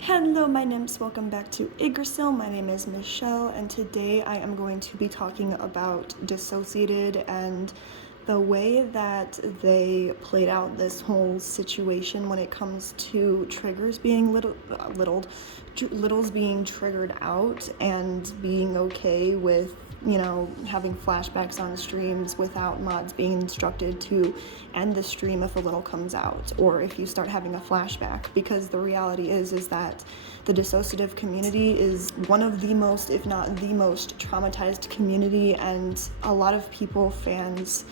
Hello, my nymphs. Welcome back to Yggdrasil. My name is Michelle, and today I am going to be talking about DissociaDID and the way that they played out this whole situation when it comes to triggers being littles being triggered out and being okay with having flashbacks on streams without mods being instructed to end the stream if a little comes out or if you start having a flashback, because the reality is that the dissociative community is one of the most, if not the most, traumatized community, and a lot of fans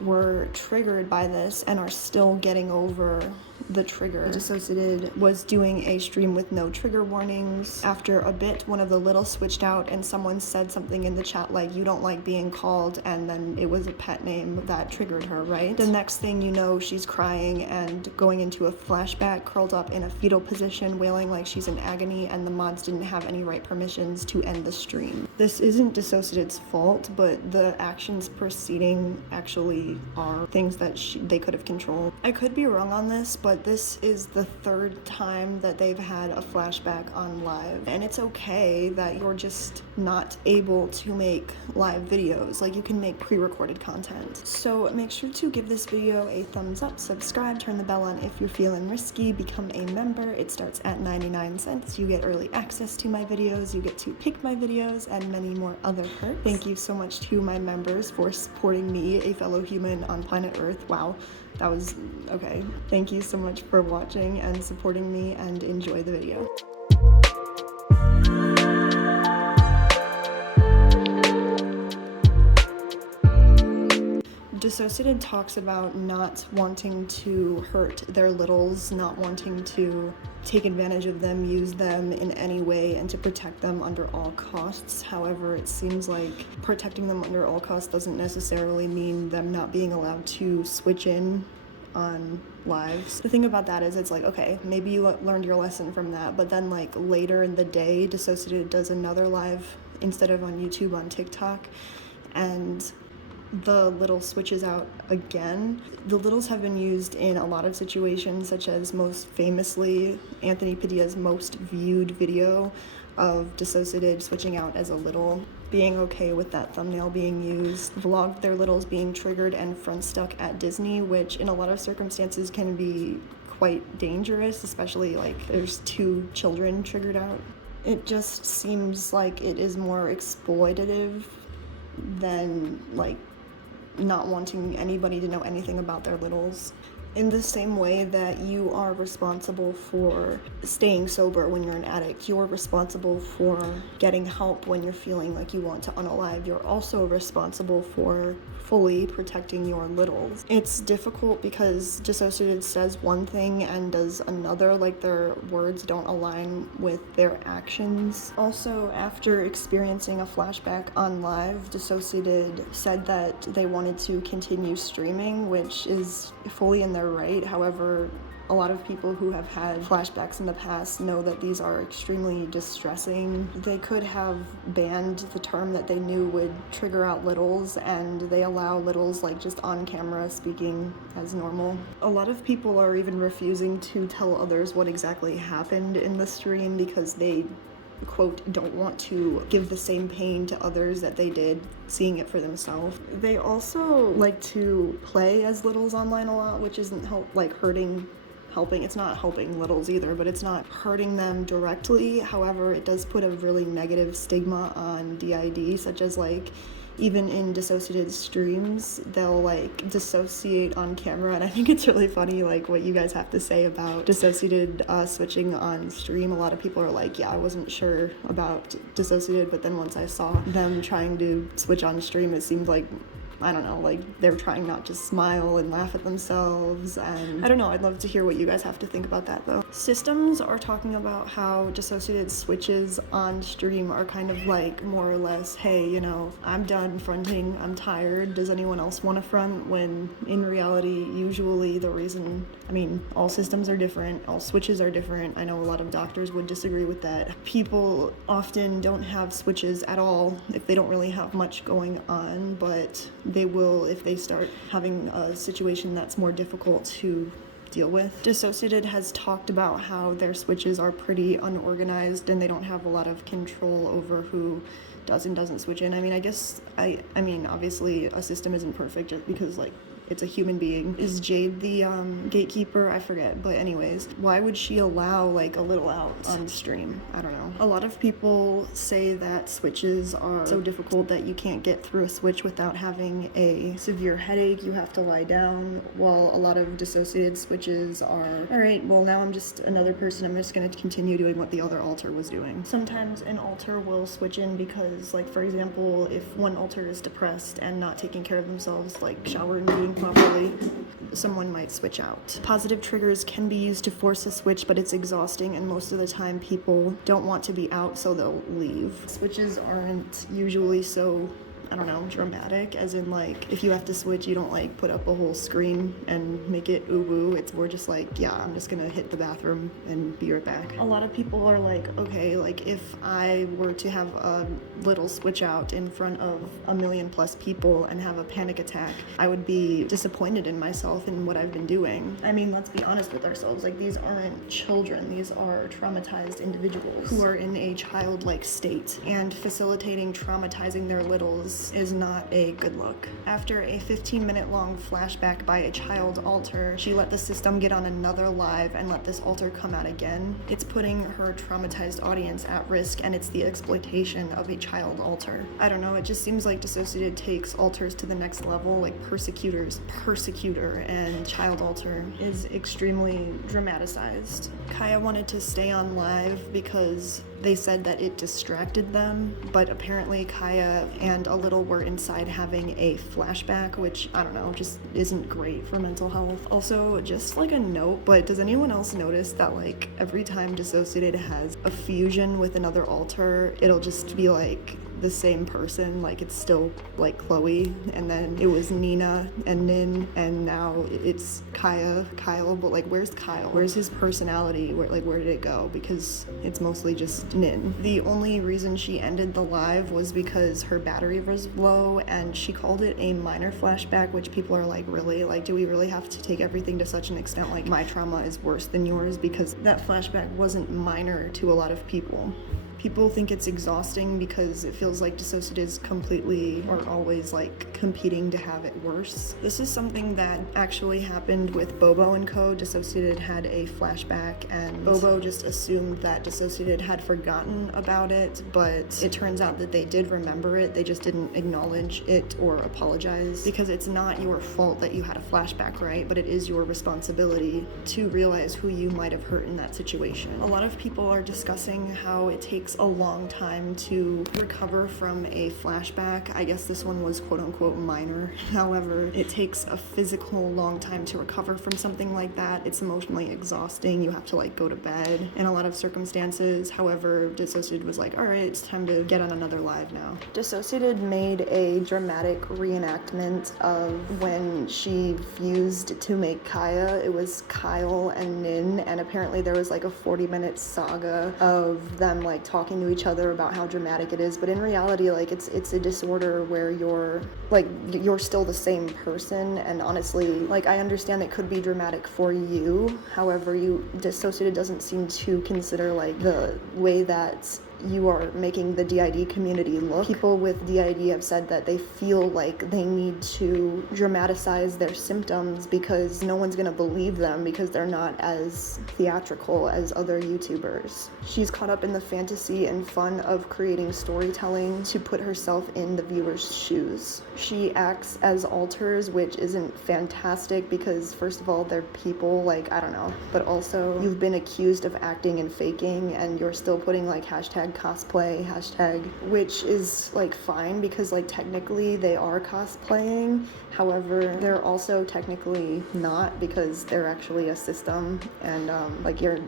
were triggered by this and are still getting over the trigger. DissociaDID was doing a stream with no trigger warnings. After a bit, one of the littles switched out and someone said something in the chat like, "You don't like being called," and then it was a pet name that triggered her, right? The next thing you know, she's crying and going into a flashback, curled up in a fetal position, wailing like she's in agony, and the mods didn't have any right permissions to end the stream. This isn't DissociaDID's fault, but the actions preceding actually are things that they could have controlled. I could be wrong on this, but this is the third time that they've had a flashback on live, and it's okay that you're just not able to make live videos. Like, you can make pre-recorded content. So make sure to give this video a thumbs up, subscribe, turn the bell on if you're feeling risky, become a member. It starts at 99 cents. You get early access to my videos, you get to pick my videos, and many more other perks. Thank you so much to my members for supporting me, a fellow human on planet Earth. Wow, that was okay. Thank you so much for watching and supporting me, and enjoy the video. DissociaDID talks about not wanting to hurt their littles, not wanting to take advantage of them, use them in any way, and to protect them under all costs. However, it seems like protecting them under all costs doesn't necessarily mean them not being allowed to switch in on lives. The thing about that is, it's like, okay, maybe you learned your lesson from that, but then like later in the day, DissociaDID does another live instead of on YouTube, on TikTok, and the little switches out again. The littles have been used in a lot of situations, such as most famously Anthony Padilla's most viewed video of DissociaDID switching out as a little, being okay with that thumbnail being used, vlogged their littles being triggered and front stuck at Disney, which in a lot of circumstances can be quite dangerous, especially like there's 2 children triggered out. It just seems like it is more exploitative than like not wanting anybody to know anything about their littles. In the same way that you are responsible for staying sober when you're an addict, you're responsible for getting help when you're feeling like you want to unalive, you're also responsible for fully protecting your littles. It's difficult because DissociaDID says one thing and does another, like their words don't align with their actions. Also, after experiencing a flashback on live, DissociaDID said that they wanted to continue streaming, which is fully in their right. However, a lot of people who have had flashbacks in the past know that these are extremely distressing. They could have banned the term that they knew would trigger out littles, and they allow littles like just on camera speaking as normal. A lot of people are even refusing to tell others what exactly happened in the stream because they, quote, don't want to give the same pain to others that they did seeing it for themselves. They also like to play as littles online a lot, which isn't helping. It's not helping littles either, but it's not hurting them directly. However, it does put a really negative stigma on DID, such as like even in DissociaDID streams, they'll like dissociate on camera, and I think it's really funny like what you guys have to say about DissociaDID switching on stream. A lot of people are like, yeah, I wasn't sure about DissociaDID, but then once I saw them trying to switch on stream, it seemed like, I don't know, like they're trying not to smile and laugh at themselves, and I don't know, I'd love to hear what you guys have to think about that though. Systems are talking about how DissociaDID switches on stream are kind of like more or less, hey, you know, I'm done fronting, I'm tired, does anyone else want to front? When in reality, usually the reason, I mean, all systems are different, all switches are different. I know a lot of doctors would disagree with that. People often don't have switches at all if they don't really have much going on, but they will if they start having a situation that's more difficult to deal with. DissociaDID has talked about how their switches are pretty unorganized and they don't have a lot of control over who does and doesn't switch in. I mean, I mean, obviously a system isn't perfect just because, like, it's a human being. Is Jade the gatekeeper? I forget. But anyways, why would she allow like a little out on stream? I don't know. A lot of people say that switches are so difficult that you can't get through a switch without having a severe headache. You have to lie down, while a lot of dissociated switches are, all right, well, now I'm just another person. I'm just going to continue doing what the other alter was doing. Sometimes an alter will switch in because, like, for example, if one alter is depressed and not taking care of themselves, like showering, eating properly, someone might switch out. Positive triggers can be used to force a switch, but it's exhausting, and most of the time people don't want to be out, so they'll leave. Switches aren't usually so, I don't know, dramatic, as in, like, if you have to switch, you don't, like, put up a whole screen and make it ooh-woo. It's more just like, yeah, I'm just gonna hit the bathroom and be right back. A lot of people are like, okay, like, if I were to have a little switch out in front of 1 million plus people and have a panic attack, I would be disappointed in myself and what I've been doing. I mean, let's be honest with ourselves. Like, these aren't children. These are traumatized individuals who are in a childlike state, and facilitating traumatizing their littles is not a good look. After a 15-minute long flashback by a child alter, she let the system get on another live and let this alter come out again. It's putting her traumatized audience at risk, and it's the exploitation of a child alter. I don't know, it just seems like DissociaDID takes alters to the next level, like persecutor, and child alter is extremely dramatized. Kaya wanted to stay on live because they said that it distracted them, but apparently Kaya and a little were inside having a flashback, which, I don't know, just isn't great for mental health. Also, just like a note, but does anyone else notice that, like, every time DissociaDID has a fusion with another alter, it'll just be like the same person, like it's still like Chloe, and then it was Nina and Nin, and now it's Kyle, but like, where's Kyle? Where's his personality? Where did it go? Because it's mostly just Nin. The only reason she ended the live was because her battery was low, and she called it a minor flashback, which people are like, really? Like, do we really have to take everything to such an extent? Like, my trauma is worse than yours? Because that flashback wasn't minor to a lot of people. People think it's exhausting because it feels like DissociaDID is completely or always like competing to have it worse. This is something that actually happened with Bobo and Co. DissociaDID had a flashback, and Bobo just assumed that DissociaDID had forgotten about it, but it turns out that they did remember it. They just didn't acknowledge it or apologize, because it's not your fault that you had a flashback, right? But it is your responsibility to realize who you might have hurt in that situation. A lot of people are discussing how it takes a long time to recover from a flashback. I guess this one was quote-unquote minor. However, it takes a physical long time to recover from something like that. It's emotionally exhausting. You have to like go to bed in a lot of circumstances. However, DissociaDID was like, all right, it's time to get on another live now. DissociaDID made a dramatic reenactment of when she fused to make Kaya. It was Kyle and Nin, and apparently there was like a 40-minute saga of them like talking to each other about how dramatic it is, but in reality, like, it's a disorder where you're still the same person, and honestly, like, I understand it could be dramatic for you. However, DissociaDID doesn't seem to consider like the way that you are making the DID community look. People with DID have said that they feel like they need to dramatize their symptoms because no one's gonna believe them because they're not as theatrical as other YouTubers. She's caught up in the fantasy and fun of creating storytelling to put herself in the viewer's shoes. She acts as alters, which isn't fantastic because, first of all, they're people, like, I don't know, but also you've been accused of acting and faking, and you're still putting like #cosplay, which is like fine because like technically they are cosplaying. However, they're also technically not, because they're actually a system, and like you're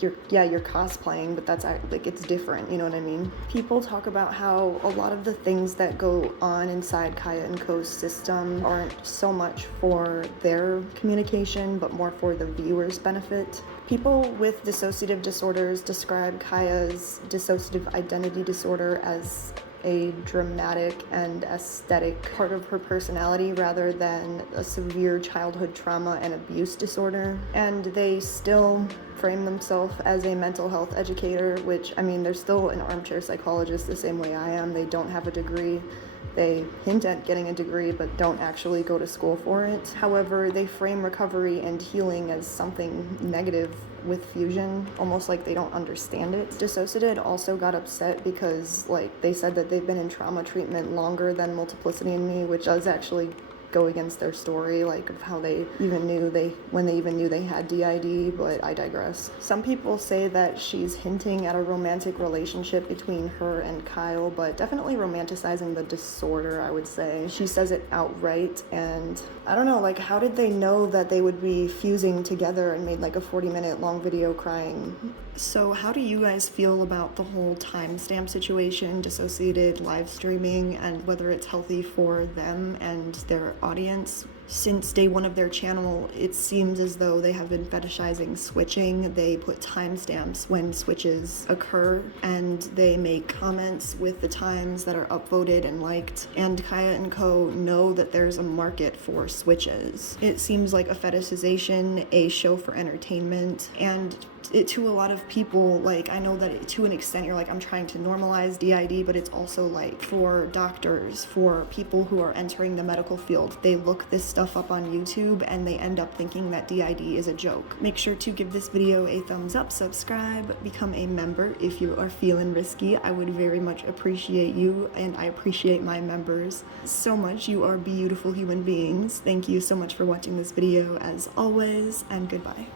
cosplaying, but that's like, it's different, you know what I mean? People talk about how a lot of the things that go on inside kya&co's system aren't so much for their communication, but more for the viewer's benefit. People with dissociative disorders describe Kaya's dissociative identity disorder as a dramatic and aesthetic part of her personality rather than a severe childhood trauma and abuse disorder. And they still frame themselves as a mental health educator, which, I mean, they're still an armchair psychologist the same way I am. They don't have a degree. They hint at getting a degree but don't actually go to school for it. However, they frame recovery and healing as something negative with fusion, almost like they don't understand it. DissociaDID also got upset because they said that they've been in trauma treatment longer than Multiplicity and Me, which does actually go against their story, of how they even knew they had DID, but I digress. Some people say that she's hinting at a romantic relationship between her and Kyle, but definitely romanticizing the disorder, I would say. She says it outright, and I don't know, how did they know that they would be fusing together and made a 40-minute long video crying? So how do you guys feel about the whole timestamp situation, DissociaDID live streaming, and whether it's healthy for them and their audience? Since day one of their channel, it seems as though they have been fetishizing switching. They put timestamps when switches occur, and they make comments with the times that are upvoted and liked. And kya&co know that there's a market for switches. It seems like a fetishization, a show for entertainment, and to a lot of people, I know that to an extent you're I'm trying to normalize DID, but it's also for doctors, for people who are entering the medical field. They look this stuff up on YouTube and they end up thinking that DID is a joke. Make sure to give this video a thumbs up, subscribe, become a member if you are feeling risky. I would very much appreciate you, and I appreciate my members so much. You are beautiful human beings. Thank you so much for watching this video as always, and goodbye.